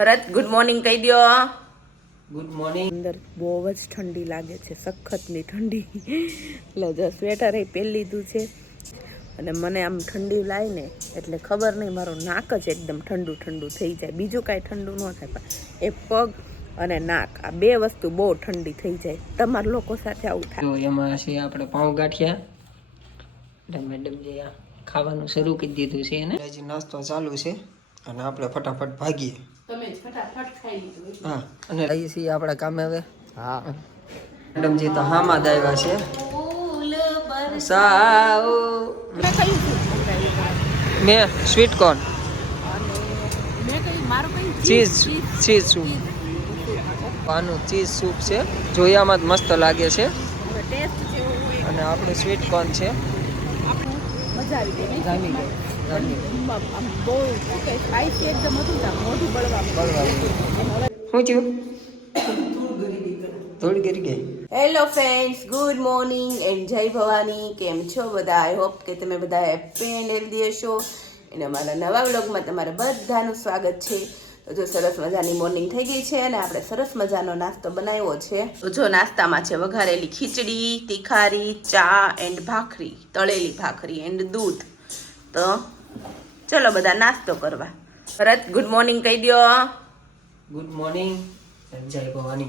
ભરત good morning કહી દો good morning અંદર બહુ જ ઠંડી લાગે છે સખતની ઠંડી. એટલે જો સ્વેટર એ પહેરી લીધું છે. અને મને આમ ઠંડી લાય ને એટલે ખબર નહીં મારું નાક જ એકદમ ઠંડુ ઠંડુ થઈ જાય. બીજું કાંઈ ઠંડુ ન થાય પણ એ પગ અને નાક આ બે વસ્તુ બહુ ઠંડી થઈ જાય. તમારા લોકો સાથે આવું થાય. એમાં છે આપણે પાઉં ગાંઠિયા. મેડમ જે આ ખાવાનું શરૂ કરી દીધું છે એને. હજી નાસ્તો ચાલુ છે અને આપણે ફટાફટ ભાગીએ. તમે ફટાફટ ખાઈ લીધું હા અને આવી છીએ આપણા કામે હવે? હા. મેડમજી તો હામાં જ આવ્યા છે. સાવ. મેં સ્વીટ કોર્ન. મેં કઈ મારું કઈ ચીઝ ચીઝ સૂપ. આનું ચીઝ સૂપ છે. જોયામાં જ મસ્ત લાગે છે. ટેસ્ટ જેવો હોય. અને આપણું સ્વીટ કોર્ન છે. મજા આવી ગઈ જામી ગઈ hello friends good morning and Jai Bhavani કેમ છો બધા? આઈ હોપ કે તમે બધા હેપી એન્ડ હેલ્ધી હશો. અને અમારા નવા વ્લોગમાં તમારા બધાનું સ્વાગત છે. તો જો સરસ મજાની મોર્નિંગ થઈ ગઈ છે અને આપણે સરસ મજાનો નાસ્તો બનાવ્યો છે. તો જો નાસ્તામાં છે વઘારેલી ખીચડી, તીખારી, ચા એન્ડ ભાખરી, તળેલી ભાખરી એન્ડ દૂધ. તો ચલો બધા નાસ્તો કરવા. ભરત ગુડ મોર્નિંગ કહી દો ગુડ મોર્નિંગ જય ભવાની.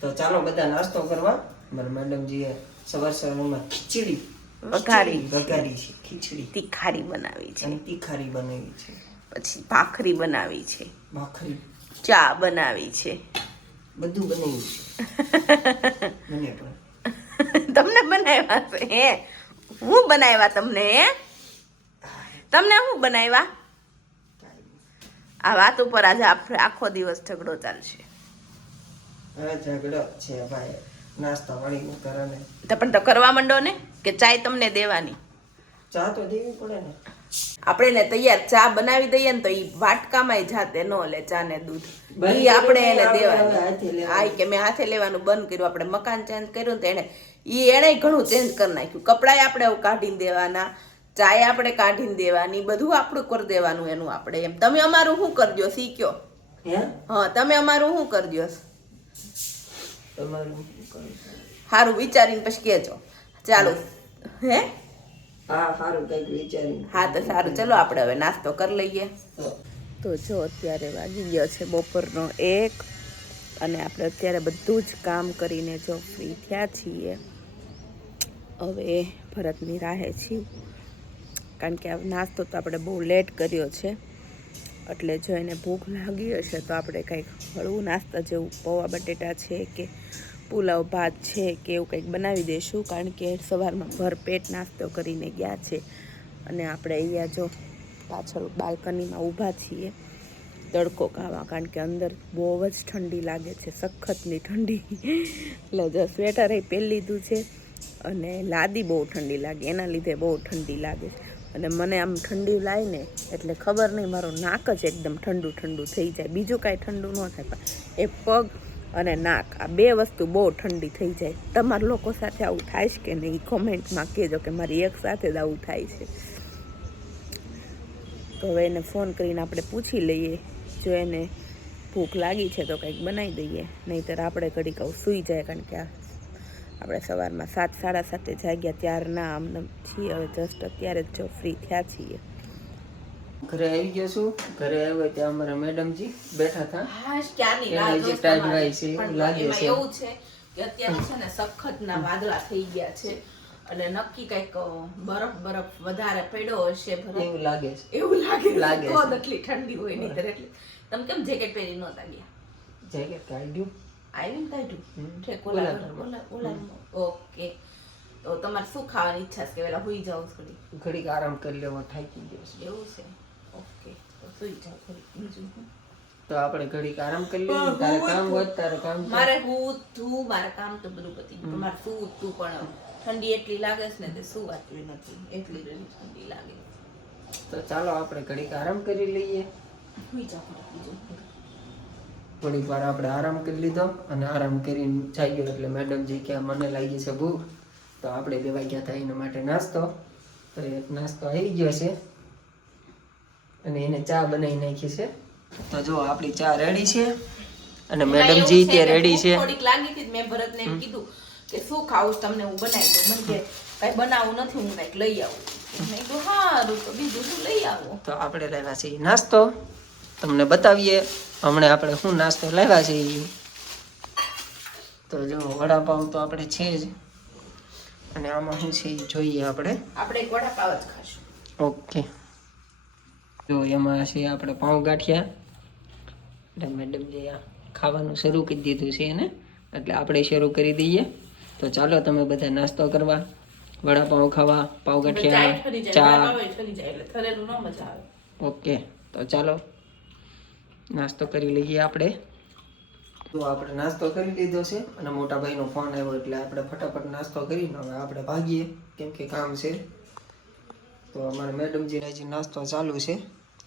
તો ચાલો બધા નાસ્તો કરવા. મારા મેડમજીએ સવાર સવારમાં ખીચડી. વઘારી. વઘારી છે ખીચડી. તીખારી બનાવી છે. અને તીખારી બનાવી છે. પછી ભાખરી બનાવી છે. ભાખરી. ચા બનાવી છે. બધું બનાવ્યું છે. મને પણ. તમને બનાવ્યા છે હે? હું બનાવ્યા તમને હે? તમને શું બનાવ્યા? આ વાત ઉપર આજે આપણે આખો દિવસ ઝઘડો ચાલશે. ઝઘડો છે ભાઈ. નાસ્તા વાળી કરે તો પણ તો કરવા માંડો ને કે ચાય તમને દેવાની? ચા તો દેવી પડે ને. આપણે ને તૈયાર ચા બનાવી દઈએ ને તો ઈ વાટકામાં જાતે ન લે ચા ને દૂધ ઈ આપણે એને દેવાની. કે મેં હાથે લેવાનું બંધ કર્યું. આપણે મકાન ચેન્જ કર્યું ને તો એને ઈ એણે ઘણું ચેન્જ કરી નાખ્યું. કપડાય આપણે કાઢી કાઢીને દેવાના. ચાય આપણે કાઢીને દેવાની બધું આપણું કરી દેવાનું એનું આપણે એમ. તમે અમારું શું કરજો શીખ્યો? હે? હા તમે અમારું શું કરજો? તમારું સારું વિચારીને પછી કહેજો. ચાલો. હે? હા સારું કંઈક વિચારી હા તો સારું. ચલો આપણે હવે નાસ્તો કરી લઈએ. તો તો જો અત્યારે વાગી ગયો છે બપોરનો એક અને આપણે અત્યારે બધું જ કામ કરીને જો ફ્રી થયા છીએ. હવે ભરતની રાહે છીએ. કારણ કે નાસ્તો તો આપણે બહુ લેટ કર્યો છે. એટલે જો એને ભૂખ લાગી હશે તો આપણે કંઈક હળવું નાસ્તા જેવું, પૌવા બટેટા છે કે પુલાવ ભાત છે કે એવું કંઈક બનાવી દઈશું. કારણ કે સવારમાં ભરપેટ નાસ્તો કરીને ગયા છે. અને આપણે અહીંયા જો પાછળ બાલ્કનીમાં ઊભા છીએ. તડકો ખાવા, કારણ કે અંદર બહુ જ ઠંડી લાગે છે, સખતની ઠંડી. એટલે જો સ્વેટર એ પહેરી લીધું છે અને લાદી બહુ ઠંડી લાગે, એના લીધે બહુ ઠંડી લાગે છે. અને મને આમ ઠંડી લાય ને એટલે ખબર નહીં, મારું નાક જ એકદમ ઠંડુ ઠંડુ થઈ જાય. બીજું કાંઈ ઠંડુ ન થાય, પણ એ પગ અને નાક, આ બે વસ્તુ બહુ ઠંડી થઈ જાય. તમારા લોકો સાથે આવું થાય છે કે નહીં? કોમેન્ટમાં કહેજો કે મારી એક સાથે જ આવું થાય છે. તો હવે એને ફોન કરીને આપણે પૂછી લઈએ. જો એને ભૂખ લાગી છે તો કંઈક બનાવી દઈએ. નહીંતર આપણે ઘડીક આવું સૂઈ જાય કારણ કે આ આપણે સવારમાં સાત સાડા સાતે જાગ્યા ત્યારના આમને છીએ હવે જસ્ટ અત્યારે જ જો ફ્રી થયા છીએ. ઘરે આવી ગયો છું? ઘરે આવ્યો ત્યાં અમારા મેડમજી બેઠા હતા. છે લાગે છે. એવું છે કે અત્યારે છે ને સખતના વાદળા થઈ ગયા છે અને નક્કી કંઈક બરફ બરફ વધારે પડ્યો હશે. એવું લાગે છે. એવું લાગે લાગે તો આટલી ઠંડી હોય નહીં એટલે. તમે કેમ જેકેટ પહેરી નહોતા ગયા? જેકેટ કાઢ્યું આવીને કાઢ્યું હમ. ઠેક ઓલા ઓલા ઓકે. તો તમારે શું ખાવાની ઈચ્છા છે? કે વેલા સુઈ જાવ થોડી ઘડીક આરામ કરી લેવો થાકી ગયો છે એવું છે. ઓકે. તો સુઈ જાવ થોડી બીજું તો આપણે ઘડીક આરામ કરી લઈએ. તારે કામ હોય તારે કામ મારે હું તું મારે કામ તો બધું પતી ગયું. મારે શું તું પણ ઠંડી એટલી લાગે છે ને તે શું વાતવી નથી. એટલી બધી ઠંડી લાગે તો ચાલો આપણે ઘડીક આરામ કરી લઈએ. સુઈ જાવ બીજું? થોડીક વાર આપણે આરામ કરી લીધો અને આરામ કરીને જાગ્યો એટલે મેડમજી કે મને લાગી છે ભૂખ. તો આપણે લેવા ગયા હતા એના માટે નાસ્તો. તો એક નાસ્તો આવી ગયો છે. અને એને ચા બનાવી નાખી છે. તો જો આપણી ચા રેડી છે. અને મેડમજી તે રેડી છે. થોડીક લાગી હતી મેં ભરતને એમ કીધું કે શું ખાવું તમને હું બનાવી દઉં. મને કે કઈ બનાવું નથી હું કંઈક લઈ આવું. મેં કીધું સારું તો બીજું શું લઈ આવું? તો આપણે લાવ્યા છીએ નાસ્તો. તમને બતાવીએ. હમણાં આપણે શું નાસ્તો લાવ્યા છીએ તો જો વડાપાઉં તો આપણે છે જ. અને આમાં શું છે જોઈએ આપણે. આપણે વડાપાવ જ ખાશું. ઓકે. જો એમાં છે આપણે પાઉં ગાંઠિયા. એટલે મેડમ જે ખાવાનું શરૂ કરી દીધું છે એને. એટલે આપણે શરૂ કરી દઈએ. તો ચાલો તમે બધા નાસ્તો કરવા. વડાપાઉં ખાવા પાઉં ગાંઠિયા ચા. ઓકે. તો ચાલો. નાસ્તો કરી લઈએ આપણે. તો આપણે નાસ્તો કરી લીધો છે અને મોટા ભાઈનો ફોન આવ્યો એટલે આપણે ફટાફટ નાસ્તો કરીને હવે આપણે ભાગીએ કેમ કે કામ છે. તો અમારા મેડમજી હજી નાસ્તો ચાલુ છે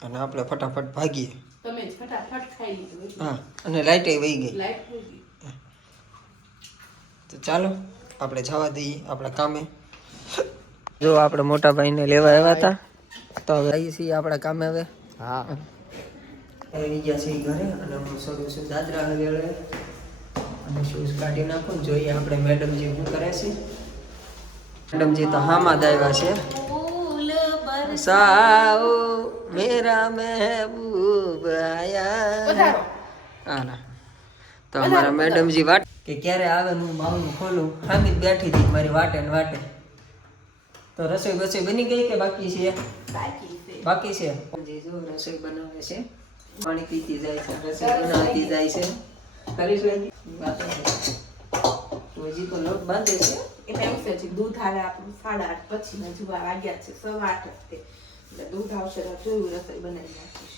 અને આપણે ફટાફટ ભાગીએ. તમે ફટાફટ ખાઈ લીધું હા અને લાઇટે વહી ગઈ. ગઈ. તો ચાલો આપણે જવા દઈએ આપણા કામે. જો આપણે મોટા ભાઈને લેવા આવ્યા હતા તો હવે આવીએ છીએ આપણા કામે હવે. હા. આવી ગયા ઘરે અને હું સોડું છું દાદરા હવેળે અને શૂઝ કાઢી નાખું. જોઈએ આપણે મેડમજી શું કરે છે. મેડમજી તો હામાં દાવ્યા આવ્યા છે. ફૂલ સાઓ મેરા મહેબૂબ આયા. હા ના. તો અમારા મેડમજી વાટ કે ક્યારે આવે હું માવનું ખોલું. હામી જ બેઠી હતી મારી વાટે ને વાટે. તો રસોઈ બસોઈ બની ગઈ કે બાકી છે? બાકી છે. બાકી છે? જે જો રસોઈ બનાવે છે. પાણી પીતી જાય છે રસોઈ બનાવતી જાય છે. કરીશ લાગી વાતો તો લોટ બાંધે છે. એમાં એવું છે દૂધ આવે આપણું સાડા આઠ પછી ને જુવાર વાગ્યા છે સવા આઠ એટલે દૂધ આવશે તો જોયું રસોઈ બનાવી નાખીશ.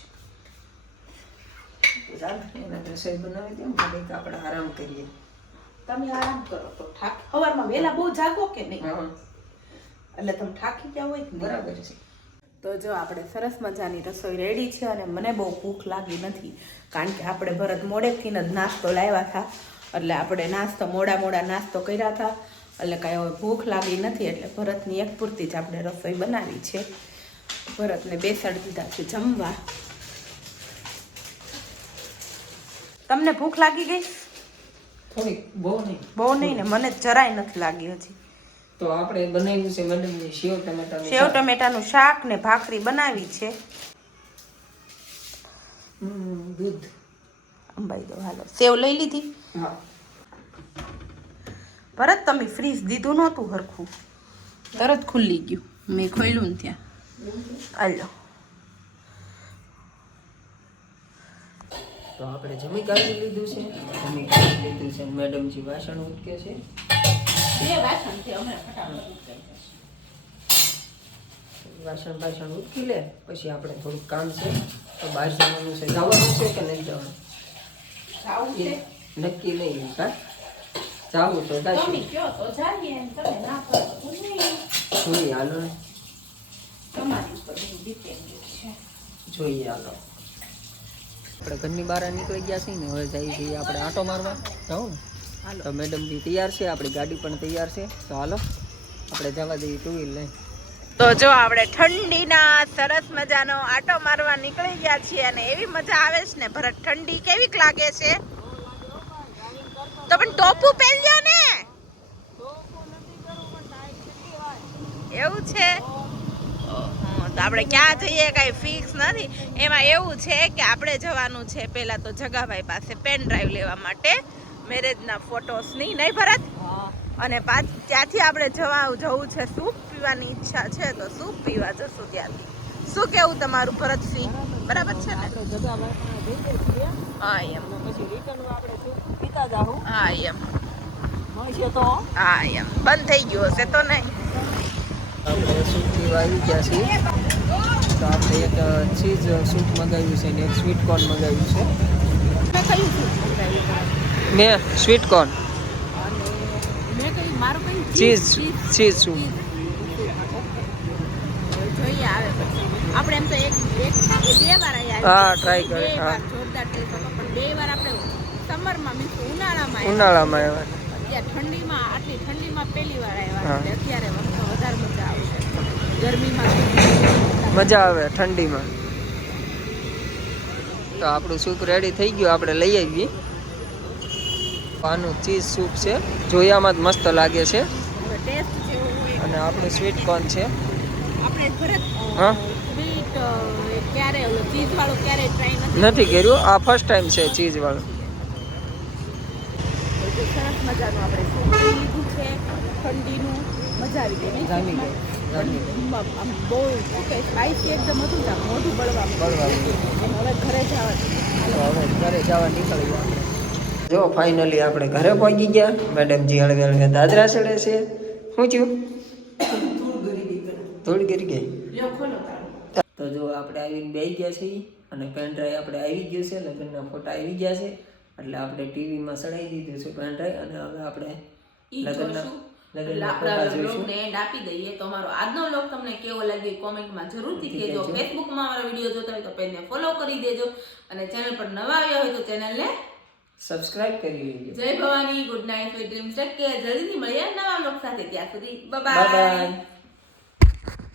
એને રસોઈ બનાવી દે ઘડીક આપણે આરામ કરીએ. તમે આરામ કરો તો થાક. સવારમાં વહેલા બહુ જાગો કે નહીં? એટલે તમે થાકી ગયા હોય બરાબર છે. તો જો આપણે સરસ મજાની રસોઈ રેડી છે અને મને બહુ ભૂખ લાગી નથી. કારણ કે આપણે ભરત મોડેથી જ નાસ્તો લાવ્યા હતા. એટલે આપણે નાસ્તો મોડા મોડા નાસ્તો કર્યા હતા. એટલે કાંઈ હવે ભૂખ લાગી નથી એટલે ભરતની એક પૂરતી જ આપણે રસોઈ બનાવી છે. ભરતને બેસાડી દીધા છે જમવા. તમને ભૂખ લાગી ગઈ? થોડીક બહુ નહીં. બહુ નહીં ને મને જરાય નથી લાગી હજી. તો આપણે બનાવ્યું છે મેડમ સેવ ટમેટાનું સેવ ટમેટાનું શાક ને ભાખરી બનાવી છે. દૂધ. અંબાઈ દો હાલો. સેવ લઈ લીધી? હા. ભરત તમે ફ્રીજ દીધું નહોતું હરખું. તરત ખુલ્લી ગયું. મેં ખોલ્યું ને ત્યાં. હાલો. તો આપણે જમી કાઢી લીધું છે. જમી કાઢી લીધું છે મેડમજી વાસણ ઉટકે છે. બે વાસણ બાસણ ઉટકી લે પછી આપણે થોડુંક કામ છે તો બહાર જવાનું છે. જવાનું છે કે નહીં જવાનું? જાવું છે. નક્કી નહીં હા જાવું તો તમે જાશું કયો તો જાઈએ તમે ના પડો તો જોઈએ હાલો ને. તમારી ઉપર બધું છે. જોઈએ હાલો. આપણે ઘરની બહાર નીકળી ગયા છીએ ને હવે જઈએ છીએ આપણે આટો મારવા. જાઉં ને. તો મેડમજી તૈયાર છે, આપણી ગાડી પણ તૈયાર છે. તો હાલો, આપણે જવા દઈએ ટુ વ્હીલ લઈ તો જો આપણે ઠંડીના સરસ મજાનો આટો મારવા નીકળી ગયા છીએ અને એવી મજા આવે છે ને, ભરત ઠંડી કેવીક લાગે છે? તો પણ ટોપુ પહેર્યો ને? એવું છે? તો આપણે ક્યાં જઈએ, કાંઈ ફિક્સ નથી. એમાં એવું છે કે આપણે જવાનું છે પહેલાં તો જગાભાઈ પાસે પેન ડ્રાઈવ લેવા માટે. મેરેજના ફોટોસ નહીં નહીં ભરત? અને પાછ ત્યાંથી આપણે જવા જવું છે સૂપ પીવાની ઈચ્છા છે તો સૂપ પીવા જશું ત્યાંથી. શું કેવું તમારું ભરતસિંહ? બરાબર છે ને? હા એમ. હા એમ. હા એમ. બંધ થઈ ગયું હશે તો નહીં. આપણે સૂપ પીવા આવી ગયા છીએ. તો આપણે એક ચીઝ સૂપ મગાવ્યું છે ને એક સ્વીટ કોર્ન મગાવ્યું છે. કયું સૂપ મેં સ્વીટ કોર્ન. ચીઝ ચીઝ શું જોઈએ આવે પછી. આપણે એમ તો એક એક બે વાર હા, બે કરી, હા. જોરદાર ટેસ્ટ હતો પણ બે વાર આપણે સમરમાં મીન્સ ઉનાળામાં ઉનાળામાં આવ્યા અત્યારે ઠંડીમાં આટલી ઠંડીમાં પહેલી વાર આવ્યા અત્યારે વધારે મજા આવશે. ગરમીમાં મજા આવે. ઠંડીમાં. તો આપણું સૂપ રેડી થઈ ગયું. આપણે લઈ આવીએ. આનું ચીઝ સૂપ છે. જોયામાં જ મસ્ત લાગે છે. અને આપણું સ્વીટ કોર્ન છે. નથી કર્યું. આ ફર્સ્ટ ટાઈમ છે ચીઝ વાળું ઘરે જવા નીકળ્યું આપણે. જો ફાઇનલી આપણે ઘરે પહોંચી ગયા. મેડમજી હળવે હળવે દાદરા ચડે છે. શું થયું? ધૂળ ગરી ગઈ. તો જો આપણે આવીને બેસી ગયા છીએ અને પેન ડ્રાઈવ આપણે આવી ગયો છે લગ્નના ફોટા આવી ગયા છે. એટલે આપણે ટીવીમાં ચડાવી દીધું છે પેન ડ્રાઈવ અને હવે આપણે લગ્નના આપી દઈએ. તો અમારો આજનો બ્લોગ તમને કેવો લાગ્યો કોમેન્ટમાં જરૂરથી કહેજો. ફેસબુકમાં અમારો વીડિયો જોતા હોય તો પેજને ફોલો કરી દેજો. અને ચેનલ પર નવા આવ્યા હોય તો ચેનલને સબસ્ક્રાઇબ કરી લેજો. Jai Bhavani good night sweet dreams. Take care જલ્દીથી મળીએ નવા બ્લોગ સાથે. ત્યાં સુધી બાય બાય